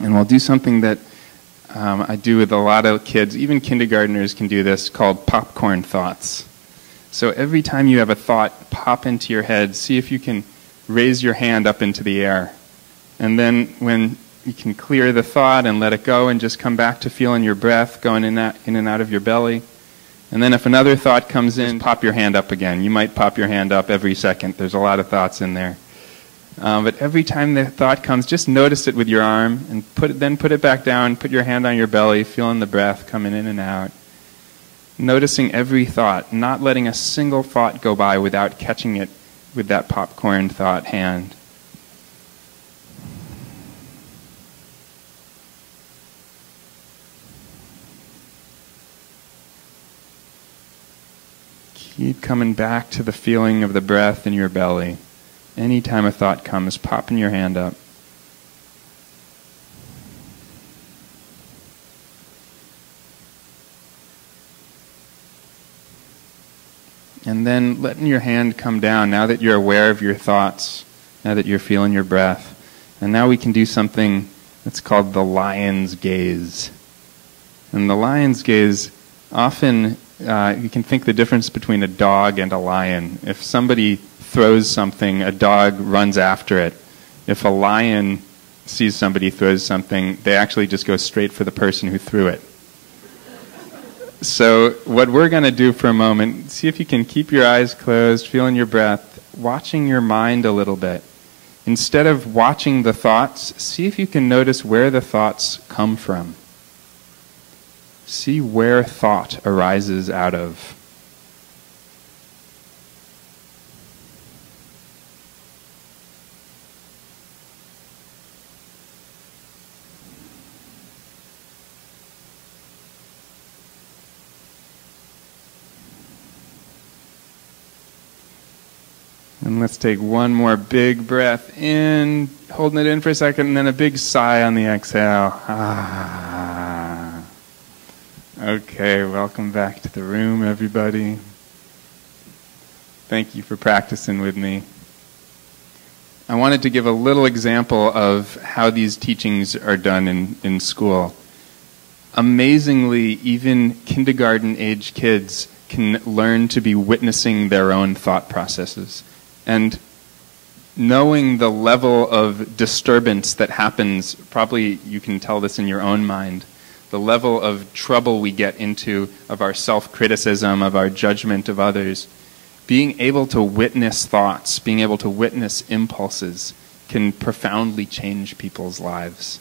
And we'll do something that I do with a lot of kids, even kindergartners can do this, called popcorn thoughts. So every time you have a thought pop into your head, see if you can raise your hand up into the air. And then when you can clear the thought and let it go and just come back to feeling your breath going in and out of your belly. And then if another thought comes in, pop your hand up again. You might pop your hand up every second. There's a lot of thoughts in there. But every time the thought comes, just notice it with your arm and then put it back down, put your hand on your belly, feeling the breath coming in and out. Noticing every thought, not letting a single thought go by without catching it with that popcorn thought hand. Keep coming back to the feeling of the breath in your belly. Anytime a thought comes, popping your hand up. And then letting your hand come down now that you're aware of your thoughts, now that you're feeling your breath. And now we can do something that's called the lion's gaze. And the lion's gaze, often you can think the difference between a dog and a lion. If somebody throws something, a dog runs after it. If a lion sees somebody throws something, they actually just go straight for the person who threw it. So what we're going to do for a moment, see if you can keep your eyes closed, feeling your breath, watching your mind a little bit. Instead of watching the thoughts, see if you can notice where the thoughts come from. See where thought arises out of. And let's take one more big breath in, holding it in for a second, and then a big sigh on the exhale. Ah. Okay, welcome back to the room, everybody. Thank you for practicing with me. I wanted to give a little example of how these teachings are done in school. Amazingly, even kindergarten-age kids can learn to be witnessing their own thought processes. And knowing the level of disturbance that happens, probably you can tell this in your own mind, the level of trouble we get into of our self-criticism, of our judgment of others, being able to witness thoughts, being able to witness impulses can profoundly change people's lives.